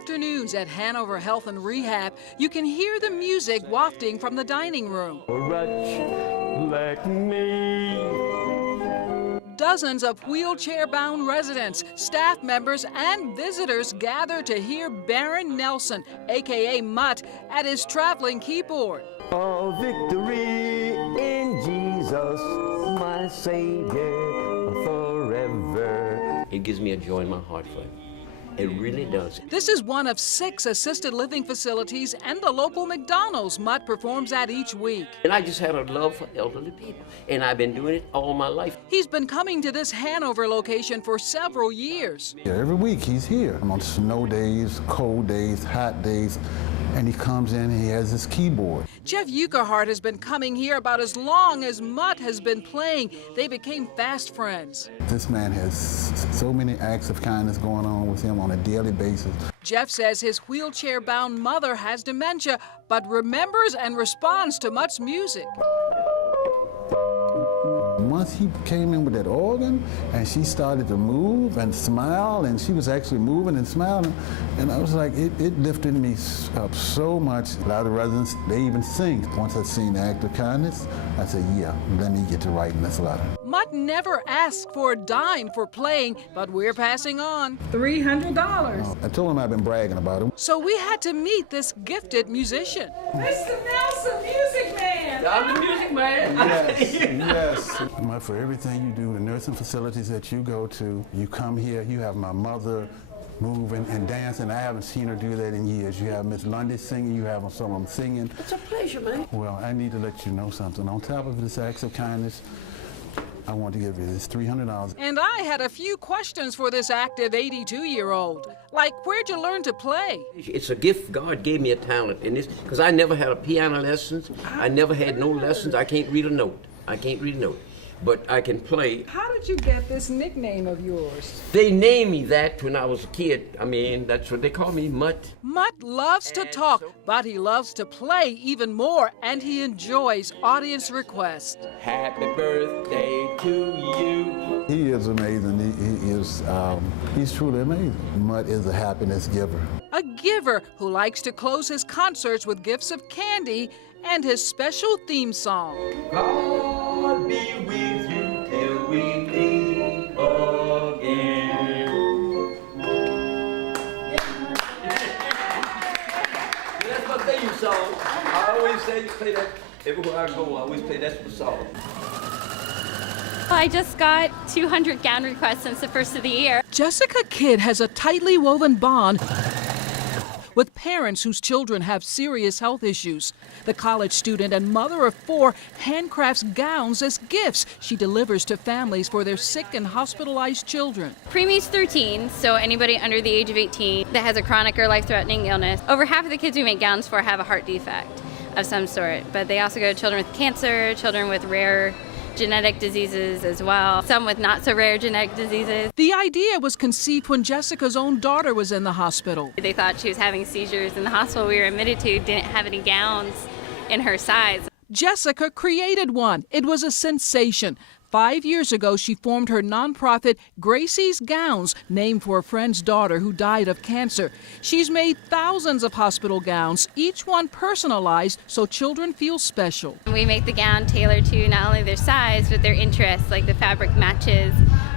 afternoons at Hanover Health and Rehab, you can hear the music wafting from the dining room. Like me. Dozens of wheelchair-bound residents, staff members, and visitors gather to hear Baron Nelson, a.k.a. Mutt, at his traveling keyboard. Oh, victory in Jesus, my Savior, forever. It gives me a joy in my heart for it. It really does. This is one of 6 assisted living facilities and the local McDonald's Mutt performs at each week. And I just had a love for elderly people, and I've been doing it all my life. He's been coming to this Hanover location for several years. Yeah, every week he's here. On snow days, cold days, hot days, and he comes in and he has his keyboard. Jeff Ukehart has been coming here about as long as Mutt has been playing. They became fast friends. This man has so many acts of kindness going on with him on a daily basis. Jeff says his wheelchair-bound mother has dementia, but remembers and responds to Mutt's music. Once he came in with that organ and she started to move and smile, and she was actually moving and smiling, and I was like, it lifted me up so much. A lot of residents, they even sing. Once I seen the act of kindness, I said, yeah, let me get to writing this letter. Mutt never asked for a dime for playing, but we're passing on $300. I told him I've been bragging about him. So we had to meet this gifted musician. Mr. Nelson, Music Man! I'm the music man. Yes. For everything you do, the nursing facilities that you go to, you come here, you have my mother moving and dancing. I haven't seen her do that in years. You have Miss Lundy singing, you have some of them singing. It's a pleasure, man. Well, I need to let you know something. On top of this acts of kindness, I want to give you this $300. And I had a few questions for this active 82-year-old. Like, where'd you learn to play? It's a gift. God gave me a talent in this, because I never had a piano lessons. I never had no lessons. I can't read a note. But I can play. How did you get this nickname of yours? They named me that when I was a kid. I mean, that's what they call me, Mutt. Mutt loves to talk, but he loves to play even more, and he enjoys audience requests. Happy birthday to you. He is amazing. He's truly amazing. Mutt is a happiness giver. A giver who likes to close his concerts with gifts of candy and his special theme song. God be with you till we meet again. That's my theme song. I always say play that everywhere I go. I always play that song. I just got 200 gown requests since the first of the year. Jessica Kidd has a tightly woven bond with parents whose children have serious health issues. The college student and mother of 4 handcrafts gowns as gifts she delivers to families for their sick and hospitalized children. Preemies through teens, so anybody under the age of 18 that has a chronic or life-threatening illness. Over half of the kids we make gowns for have a heart defect of some sort, but they also go to children with cancer, children with rare genetic diseases as well, some with not so rare genetic diseases. The idea was conceived when Jessica's own daughter was in the hospital. They thought she was having seizures, and the hospital we were admitted to didn't have any gowns in her size. Jessica created one. It was a sensation. 5 years ago, she formed her nonprofit Gracie's Gowns, named for a friend's daughter who died of cancer. She's made thousands of hospital gowns, each one personalized so children feel special. We make the gown tailored to not only their size, but their interests, like the fabric matches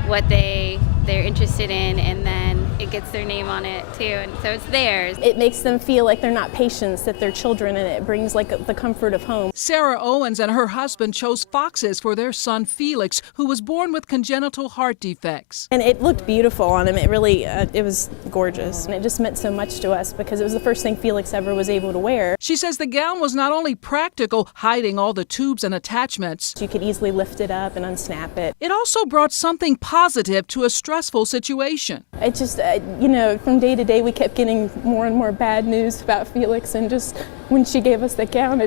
what they're interested in, and then it gets their name on it too, and so it's theirs. It makes them feel like they're not patients, that they're children, and it brings like the comfort of home. Sarah Owens and her husband chose foxes for their son Felix, who was born with congenital heart defects. And it looked beautiful on him. It really, it was gorgeous. And it just meant so much to us because it was the first thing Felix ever was able to wear. She says the gown was not only practical, hiding all the tubes and attachments. You could easily lift it up and unsnap it. It also brought something positive to a stressful situation. It just, from day to day we kept getting more and more bad news about Felix, and just when she gave us the gown,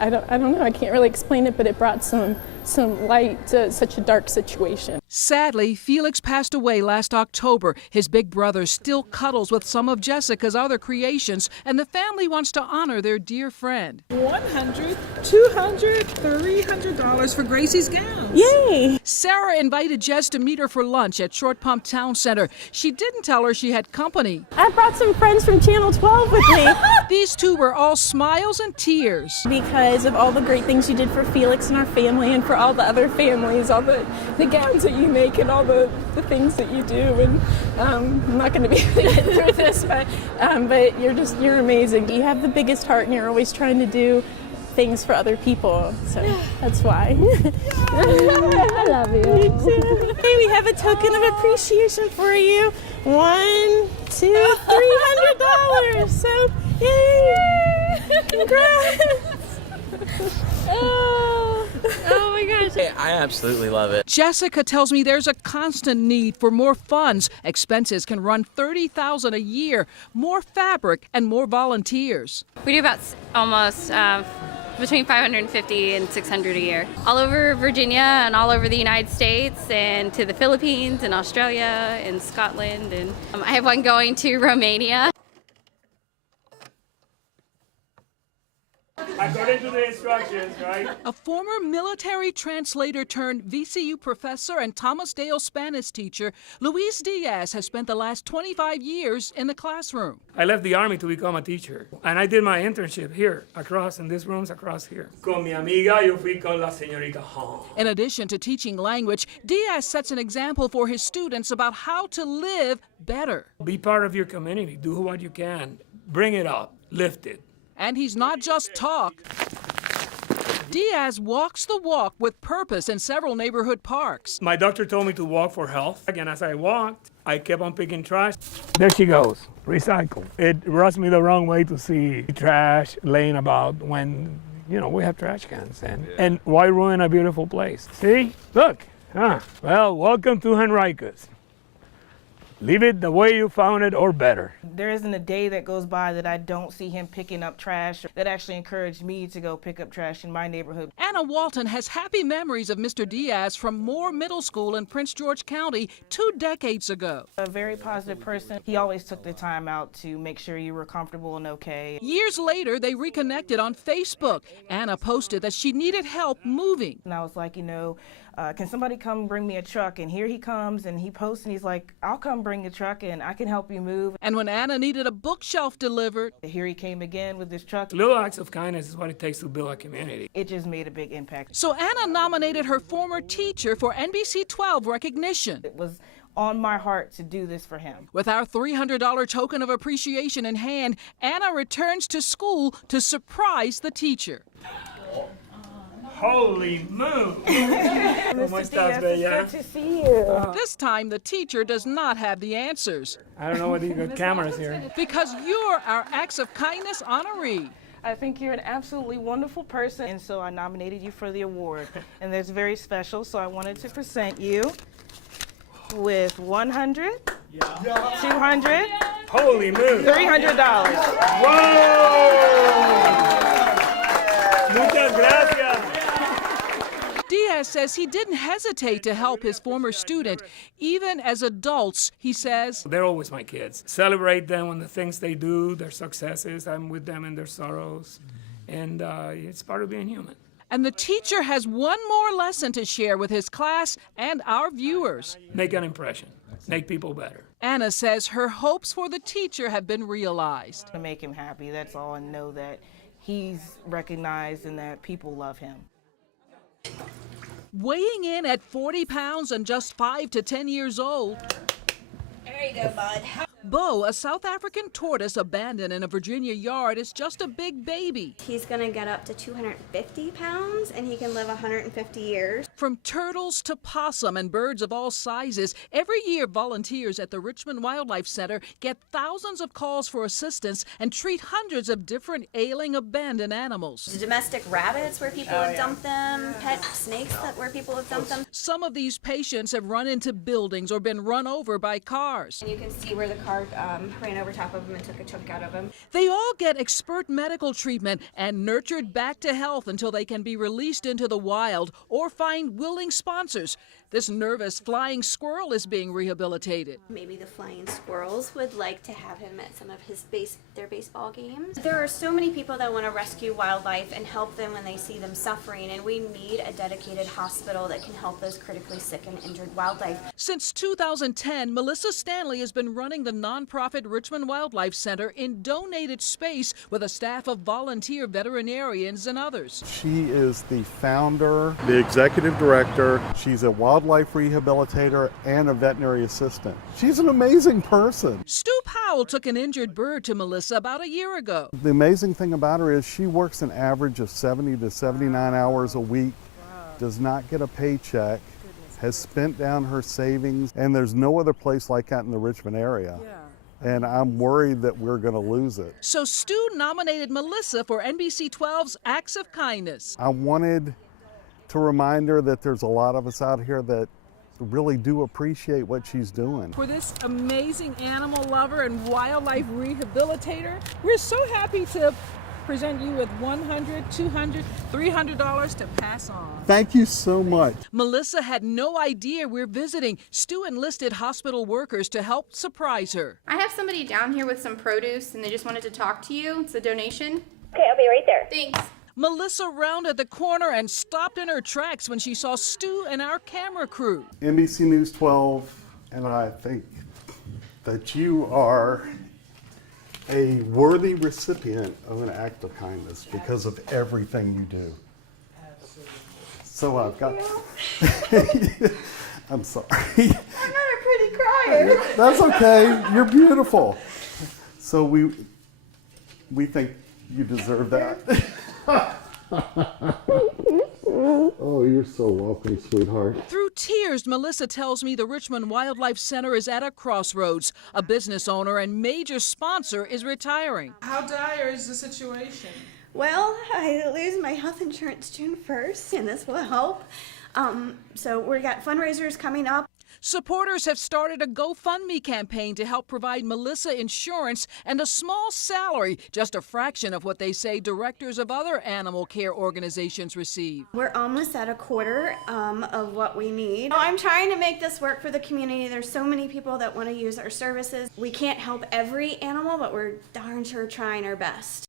I don't know, I can't really explain it, but it brought some light to such a dark situation. Sadly, Felix passed away last October. His big brother still cuddles with some of Jessica's other creations, and the family wants to honor their dear friend. $100, $200, $300 for Gracie's gowns. Yay! Sarah invited Jess to meet her for lunch at Short Pump Town Center. She didn't tell her she had company. I brought some friends from Channel 12 with me. These two were all smiles and tears. Because of all the great things you did for Felix and our family and for all the other families, all the gowns that you make and all the things that you do. And I'm not going to be able to get through this, but you're amazing. You have the biggest heart and you're always trying to do things for other people, so that's why. I love you. Me too. Hey, we have a token of appreciation for you. $1, $2, $300. So, yay! Congrats! Oh my gosh. I absolutely love it. Jessica tells me there's a constant need for more funds. Expenses can run $30,000 a year, more fabric, and more volunteers. We do about almost between 550 and 600 a year. All over Virginia and all over the United States and to the Philippines and Australia and Scotland. And I have one going to Romania. According to the instructions, right? A former military translator turned VCU professor and Thomas Dale Spanish teacher, Luis Diaz has spent the last 25 years in the classroom. I left the army to become a teacher, and I did my internship here, across in these rooms across here. Con mi amiga, yo fui con la señorita Hong. In addition to teaching language, Diaz sets an example for his students about how to live better. Be part of your community. Do what you can. Bring it up. Lift it. And he's not just talk. Diaz walks the walk with purpose in several neighborhood parks. My doctor told me to walk for health. And as I walked, I kept on picking trash. There she goes. Recycle. It rubs me the wrong way to see trash laying about when, we have trash cans. And why ruin a beautiful place? See? Look. Well, welcome to Henricus. Leave it the way you found it or better. There isn't a day that goes by that I don't see him picking up trash. That actually encouraged me to go pick up trash in my neighborhood. Anna Walton has happy memories of Mr. Diaz from Moore Middle School in Prince George County 2 decades ago. A very positive person. He always took the time out to make sure you were comfortable and okay. Years later, they reconnected on Facebook. Anna posted that she needed help moving. And I was like, can somebody come bring me a truck? And here he comes and he posts and he's like, I'll come bring the truck and I can help you move. And when Anna needed a bookshelf delivered, here he came again with this truck. Little acts of kindness is what it takes to build a community. It just made a big impact. So Anna nominated her former teacher for NBC 12 recognition. It was on my heart to do this for him. With our $300 token of appreciation in hand, Anna returns to school to surprise the teacher. Holy moon! Mr. Diaz, it's good to see you. This time, the teacher does not have the answers. I don't know whether you got cameras here. Because you're our Acts of Kindness honoree. I think you're an absolutely wonderful person, and so I nominated you for the award. And that's very special, so I wanted to present you with $100, $200, Holy moon! $300. Whoa! Muchas gracias! Diaz says he didn't hesitate to help his former student. Even as adults, he says, they're always my kids. Celebrate them on the things they do, their successes. I'm with them in their sorrows. And it's part of being human. And the teacher has one more lesson to share with his class and our viewers. Make an impression. Make people better. Anna says her hopes for the teacher have been realized. To make him happy, that's all, and know that he's recognized and that people love him. Weighing in at 40 pounds and just 5 to 10 years old. There you go, bud. Bo, a South African tortoise abandoned in a Virginia yard, is just a big baby. He's going to get up to 250 pounds, and he can live 150 years. From turtles to possum and birds of all sizes, every year volunteers at the Richmond Wildlife Center get thousands of calls for assistance and treat hundreds of different ailing abandoned animals. Domestic rabbits where people have dumped them, pet snakes where people have dumped them. Some of these patients have run into buildings or been run over by cars. And you can see where the car car ran over top of him and took a chunk out of him. They all get expert medical treatment and nurtured back to health until they can be released into the wild or find willing sponsors. This nervous flying squirrel is being rehabilitated. Maybe the flying squirrels would like to have him at some of their baseball games. There are so many people that want to rescue wildlife and help them when they see them suffering, and we need a dedicated hospital that can help those critically sick and injured wildlife. Since 2010, Melissa Stanley has been running the nonprofit Richmond Wildlife Center in donated space with a staff of volunteer veterinarians and others. She is the founder, the executive director. She's a wildlife rehabilitator and a veterinary assistant. She's an amazing person. Stu Powell took an injured bird to Melissa about a year ago. The amazing thing about her is she works an average of 70 to 79 hours a week, does not get a paycheck, has spent down her savings, and there's no other place like that in the Richmond area. And I'm worried that we're going to lose it. So Stu nominated Melissa for NBC 12's Acts of Kindness. I wanted to remind her that there's a lot of us out here that really do appreciate what she's doing. For this amazing animal lover and wildlife rehabilitator, we're so happy to present you with $100, $200, $300 to pass on. Thank you so much. Melissa had no idea we're visiting. Stu enlisted hospital workers to help surprise her. I have somebody down here with some produce and they just wanted to talk to you. It's a donation. Okay, I'll be right there. Thanks. Melissa rounded the corner and stopped in her tracks when she saw Stu and our camera crew. NBC News 12, and I think that you are a worthy recipient of an act of kindness because of everything you do. Absolutely. So I've got, I'm sorry. I'm not a pretty crier. That's okay, you're beautiful. So we think you deserve that. Oh, you're so welcome, sweetheart. Through tears, Melissa tells me the Richmond Wildlife Center is at a crossroads. A business owner and major sponsor is retiring. How dire is the situation? Well, I lose my health insurance June 1st, and this will help. So we got fundraisers coming up. Supporters have started a GoFundMe campaign to help provide Melissa insurance and a small salary, just a fraction of what they say directors of other animal care organizations receive. We're almost at a quarter of what we need. I'm trying to make this work for the community. There's so many people that want to use our services. We can't help every animal, but we're darn sure trying our best.